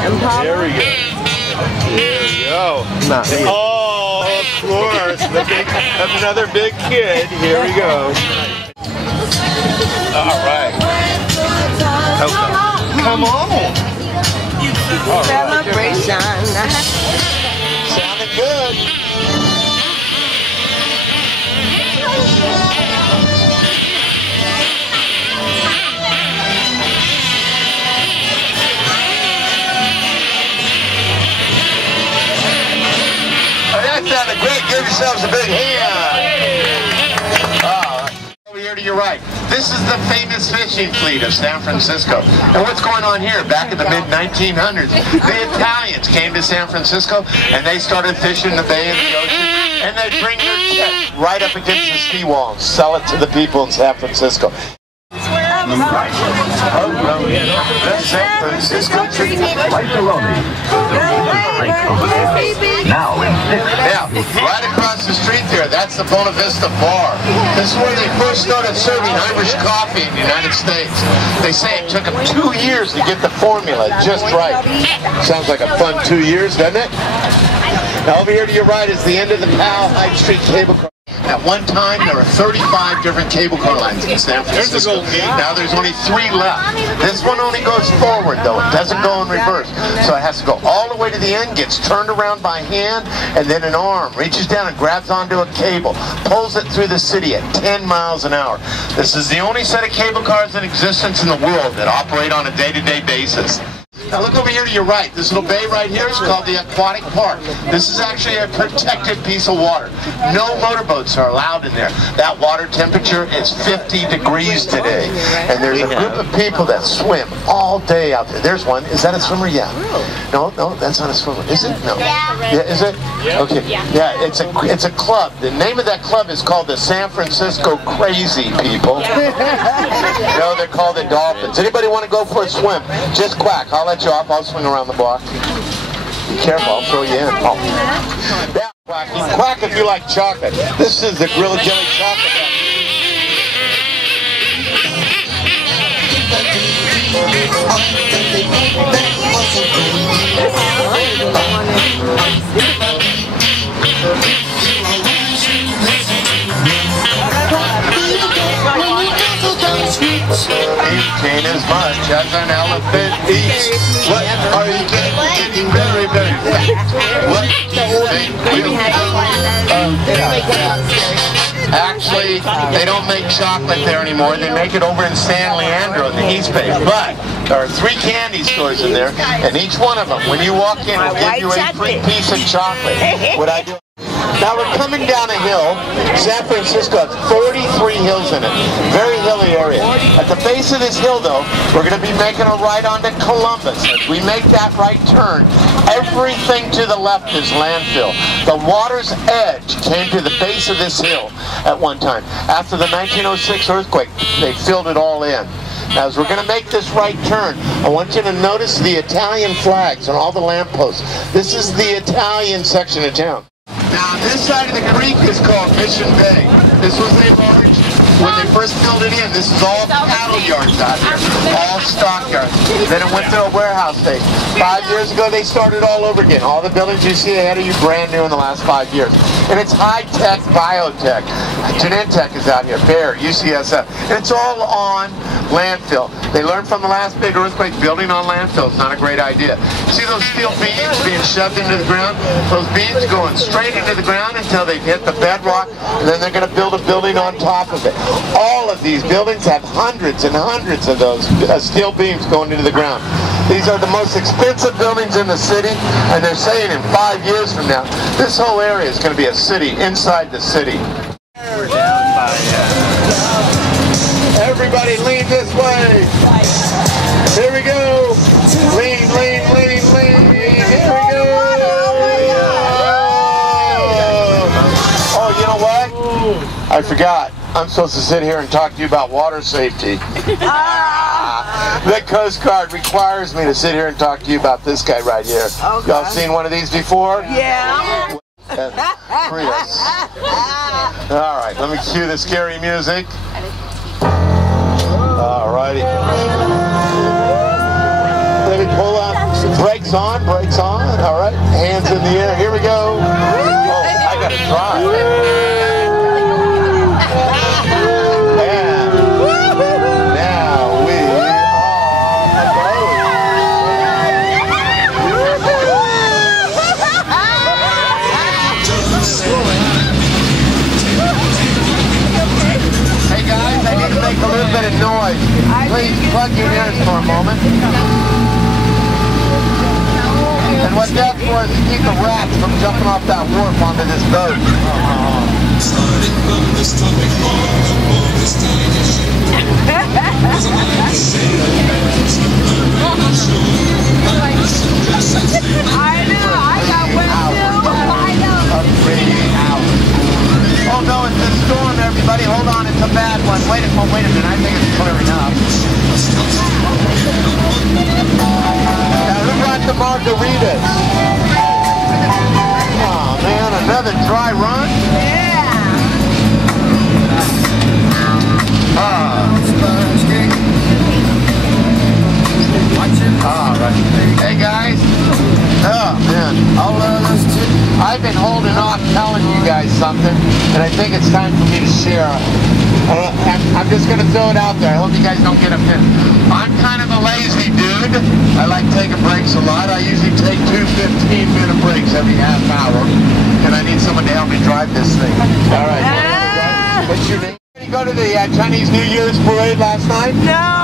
There we go. There we go. Oh, of course. Another big kid. Here we go. All right. Okay. Come on. Celebration. Sounding good. That sounded great. Give yourselves a big hand. Over here to your right. This is the famous fishing fleet of San Francisco. And what's going on here? Back in the mid-1900s, the Italians came to San Francisco and they started fishing the bay and the ocean. And they'd bring their catch right up against the seawall and sell it to the people in San Francisco. The San Francisco treat like bologna. Now in 6. Yeah, right across the street there, that's the Bona Vista Bar. This is where they first started serving Irish coffee in the United States. They say it took them 2 years to get the formula just right. Sounds like a fun 2 years, doesn't it? Now over here to your right is the end of the Powell High Street cable car. At one time, there were 35 different cable car lines in San Francisco. Now there's only 3 left. This one only goes forward, though. It doesn't go in reverse. So it has to go all the way to the end, gets turned around by hand, and then an arm reaches down and grabs onto a cable, pulls it through the city at 10 miles an hour. This is the only set of cable cars in existence in the world that operate on a day-to-day basis. Now look over here to your right. This little bay right here is called the Aquatic Park. This is actually a protected piece of water. No motorboats are allowed in there. That water temperature is 50 degrees today. And there's a group of people that swim all day out there. There's one. Is that a swimmer? Yeah. No, that's not a swimmer. Is it? No. Yeah, is it? Okay. Yeah, it's a club. The name of that club is called the San Francisco Crazy People. No, they're called the Dolphins. Anybody want to go for a swim? Just quack. I'll let you off. I'll swing around the block. Be careful. I'll throw you in. Oh. Yeah, quack. Quack if you like chocolate. This is the grilled jelly chocolate. Eating as much as an elephant eats. What are you getting very, very fat? What do you think we'll Actually, they don't make chocolate there anymore. They make it over in San Leandro in the East Bay. But there are 3 candy stores in there, and each one of them, when you walk in, will give you a free piece of chocolate. What I do. Now we're coming down a hill. San Francisco has 43 hills in it. Very hilly area. At the base of this hill, though, we're going to be making a right onto Columbus. As we make that right turn, everything to the left is landfill. The water's edge came to the base of this hill at one time. After the 1906 earthquake, they filled it all in. Now, as we're going to make this right turn, I want you to notice the Italian flags on all the lampposts. This is the Italian section of town. Now, this side of the creek is called Mission Bay. This was a large, when they first filled it in, this is all cattle yards out here, all stock yards. Then it went to a warehouse station. 5 years ago, they started all over again. All the buildings you see ahead of you, brand new in the last 5 years. And it's high-tech biotech. Genentech is out here, Bayer, UCSF. And it's all on landfill. They learned from the last big earthquake, building on landfill is not a great idea. See those steel beams being shoved into the ground? Those beams going straight into the ground until they hit the bedrock, and then they're going to build a building on top of it. All of these buildings have hundreds and hundreds of those steel beams going into the ground. These are the most expensive buildings in the city, and they're saying in 5 years from now, this whole area is going to be a city inside the city. Everybody lean this way. Here we go. Lean, lean, lean, lean. Here we go. Oh, you know what? I forgot. I'm supposed to sit here and talk to you about water safety. The Coast Guard requires me to sit here and talk to you about this guy right here. Okay. Y'all seen one of these before? Yeah. Prius. All right, let me cue the scary music. All righty. Let me pull up. Brakes Brakes on, brakes on. All right, hands in the air. Here we go. Oh, I got to try. And now we are afloat. Hey guys, I need to make a little bit of noise. Please plug your ears for a moment. And what that's for is to keep the rats from jumping off that wharf onto this boat. I know, I got wet too. I know. 3 hours. Oh no, it's a storm, everybody. Hold on, it's a bad one. Wait a minute, I think it's clearing up. Now, who brought the margaritas? Oh man, another dry run? Yeah. Alright. Hey guys. Oh man. I've been holding off telling you guys something, and I think it's time for me to share. I'm just going to throw it out there. I hope you guys don't get offended. I'm kind of a lazy dude. I like taking breaks a lot. I usually take 2 15-minute breaks every half hour, and I need someone to help me drive this thing. All right. What's your name? Did you go to the Chinese New Year's parade last night? No.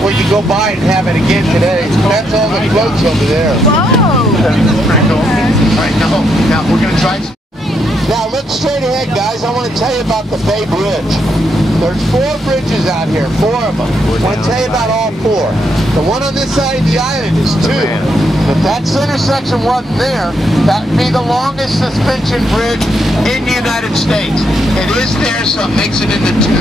Well, you go by and have it again today. That's all the floats over there. Whoa. That's pretty cool. All right, now we're going to try. Now look straight ahead, guys. I want to tell you about the Bay Bridge. There's 4 bridges out here, 4 of them. I want to tell you about all 4. The one on this side of the island is 2. If that center section wasn't there, that would be the longest suspension bridge in the United States. It is there, so it makes it into 2.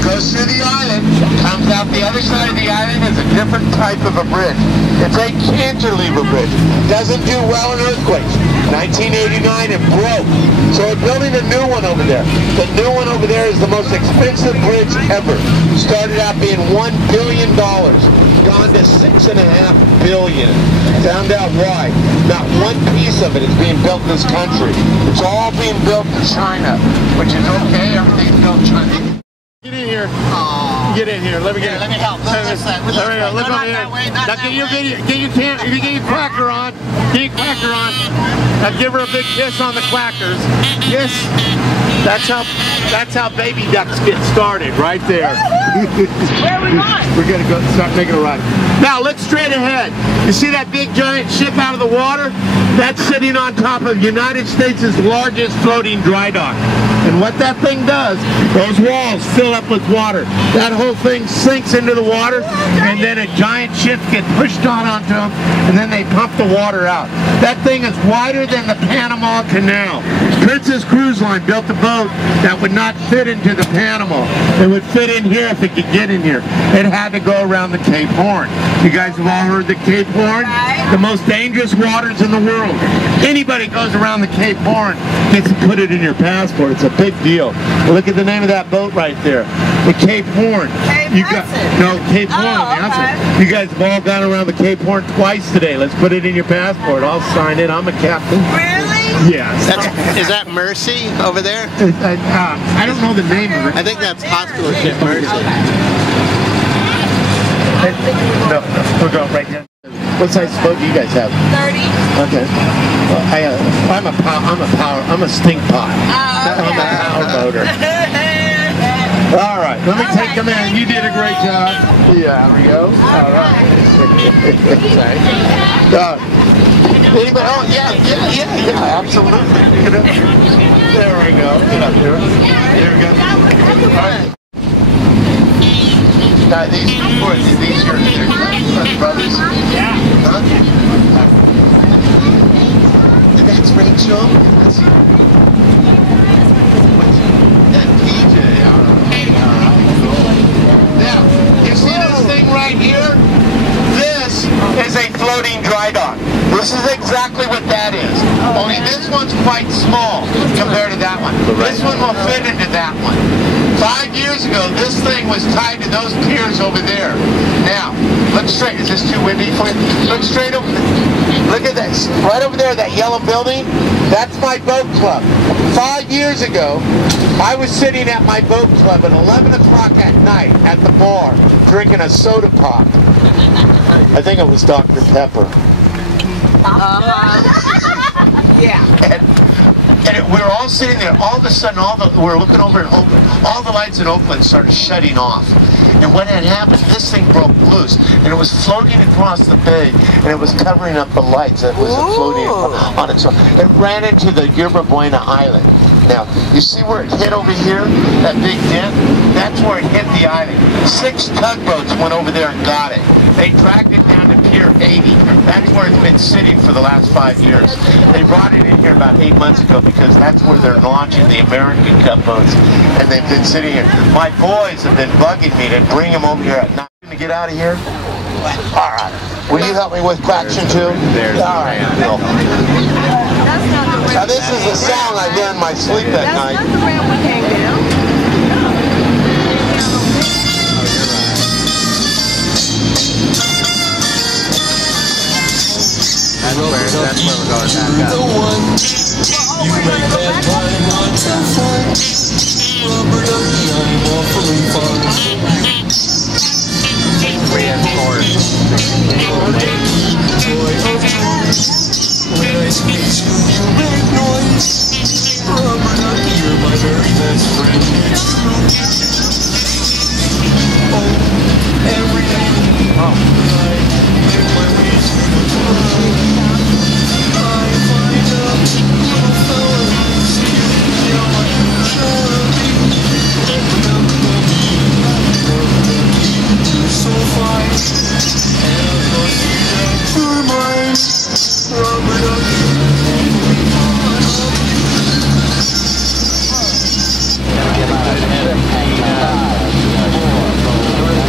Goes through the island, comes out the other side of the island as a different type of a bridge. It's a cantilever bridge. Doesn't do well in earthquakes. 1989 it broke. So we're building a new one over there. The new one over there is the most expensive bridge ever. Started out being $1 billion. Gone to $6.5 billion. Found out why. Not one piece of it is being built in this country. It's all being built in China, which is okay. Everything's built in China. Get in here. Aww. Get in here. Let me get it. Let me help. Look over here. Look over here. Now get your video. Get your quacker on. Get your quacker on. Now give her a big kiss on the quackers. Kiss. That's how baby ducks get started, right there. Where are we going? We're gonna go start making a run. Now look straight ahead. You see that big giant ship out of the water? That's sitting on top of the United States' largest floating dry dock. And what that thing does, those walls fill up with water. That whole thing sinks into the water, and then a giant ship gets pushed onto them, and then they pump the water out. That thing is wider than the Panama Canal. Princess Cruise Line built a boat that would not fit into the Panama. It would fit in here if it could get in here. It had to go around the Cape Horn. You guys have all heard the Cape Horn? The most dangerous waters in the world. Anybody goes around the Cape Horn gets to put it in your passport. It's a big deal. Look at the name of that boat right there. The Cape Horn. Cape Horn. Okay. You guys have all gone around the Cape Horn twice today. Let's put it in your passport. I'll sign it. I'm a captain. Really? Yes. Is that Mercy over there? I don't know the name of it. I think that's hospital ship Mercy. No, we're going right now. What size boat do you guys have? 30. Okay. Well, I'm a stink pot. Oh, okay. I'm a power boater. All right, let me take them in. You did a great job. Yeah, there we go. All right. Anybody? Oh, yeah, absolutely. Get up. There we go. Get up here. There we go. All right. Now, these your brothers? Yeah. Huh? And that's Rachel. And PJ. Now, you see this thing right here? This is a floating dry dock. This is exactly what that is. Only this one's quite small compared to that one. This one will fit into that one. 5 years ago, this thing was tied to those piers over there. Now, look straight. Is this too windy for you? Look straight over. Look at this. Right over there, that yellow building. That's my boat club. 5 years ago, I was sitting at my boat club at 11 o'clock at night at the bar, drinking a soda pop. I think it was Dr. Pepper. Yeah. And we were all sitting there. All of a sudden, we were looking over at Oakland. All the lights in Oakland started shutting off. And what had happened, this thing broke loose, and it was floating across the bay, and it was covering up the lights that was floating on its own. It ran into the Yerba Buena Island. Now, you see where it hit over here? That big dent? That's where it hit the island. 6 tugboats went over there and got it. They dragged it down to Pier 80. That's where it's been sitting for the last 5 years. They brought it in here about 8 months ago because that's where they're launching the American Cup boats. And they've been sitting here. My boys have been bugging me to bring them over here at night to get out of here. All right. Will you help me with Fraction 2? All right. Now this is a song I hear in my sleep at night. That's not the ramp we came down. That's where we're going back up. You make that body want to fight. Rubber ducky, I'm awfully fun. Reinforced. Joy of yours. When I squeeze you, you make noise. Rubber ducky, you're my very best friend. It's true. Oh, every day. I make my way through the crowd. I find a little fella who's cute. You're my charity. You're so fine. And I must be that you're mine. Rubber ducky.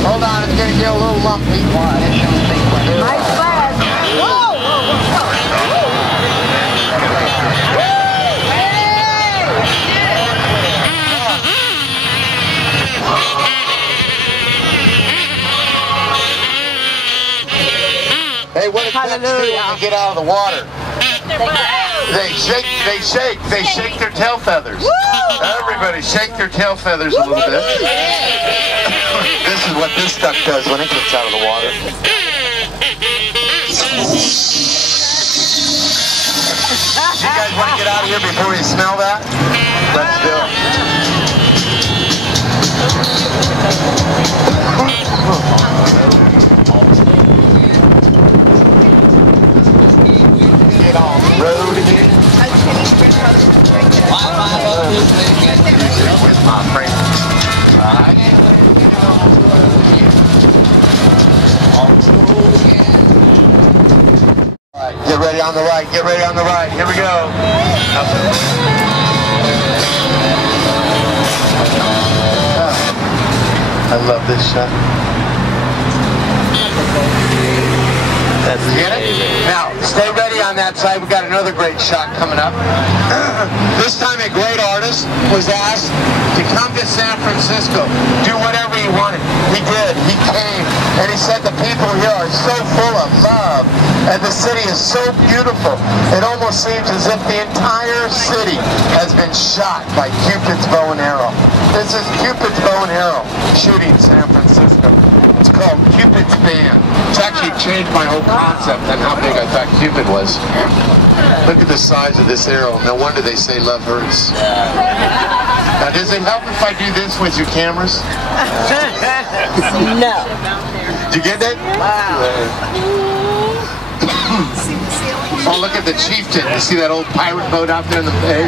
Hold on, it's going to get a little lumpy. Nice flag. Whoa, whoa, whoa, Hey, what does that do when you get out of the water? They shake their tail feathers. Everybody shake their tail feathers a little bit. This is what this duck does when it gets out of the water. You guys want to get out of here before you smell that? Let's do it. Get on the road again. With my friends. Get ready on the right, get ready on the right. Here we go. I love this shot. Get it? Now, stay ready on that side. We've got another great shot coming up. This time a great artist was asked to come to San Francisco, do whatever he wanted. He did. He came. And he said the people here are so full of love. And the city is so beautiful. It almost seems as if the entire city has been shot by Cupid's bow and arrow. This is Cupid's bow and arrow shooting San Francisco. It's called Cupid's Band. It's actually changed my whole concept on how big I thought Cupid was. Look at the size of this arrow. No wonder they say love hurts. Now, does it help if I do this with your cameras? No. Did you get it? Wow. Oh, look at the chieftain. You see that old pirate boat out there in the bay?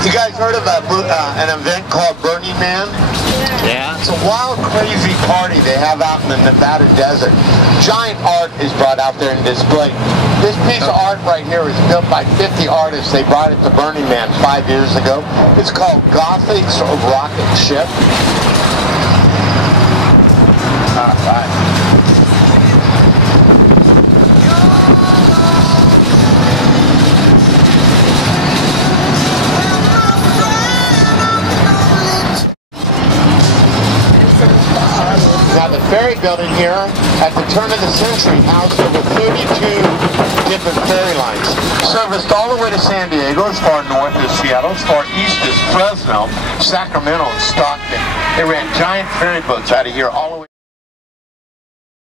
You guys heard of an event called Burning Man? Yeah. It's a wild, crazy party they have out in the Nevada desert. Giant art is brought out there and displayed. This piece of art right here was built by 50 artists. They brought it to Burning Man 5 years ago. It's called Gothic's Rocket Ship. All right. Now the ferry building here at the turn of the century housed over 32 different ferry lines. Serviced all the way to San Diego, as far north as Seattle, as far east as Fresno, Sacramento, and Stockton. They ran giant ferry boats out of here all the way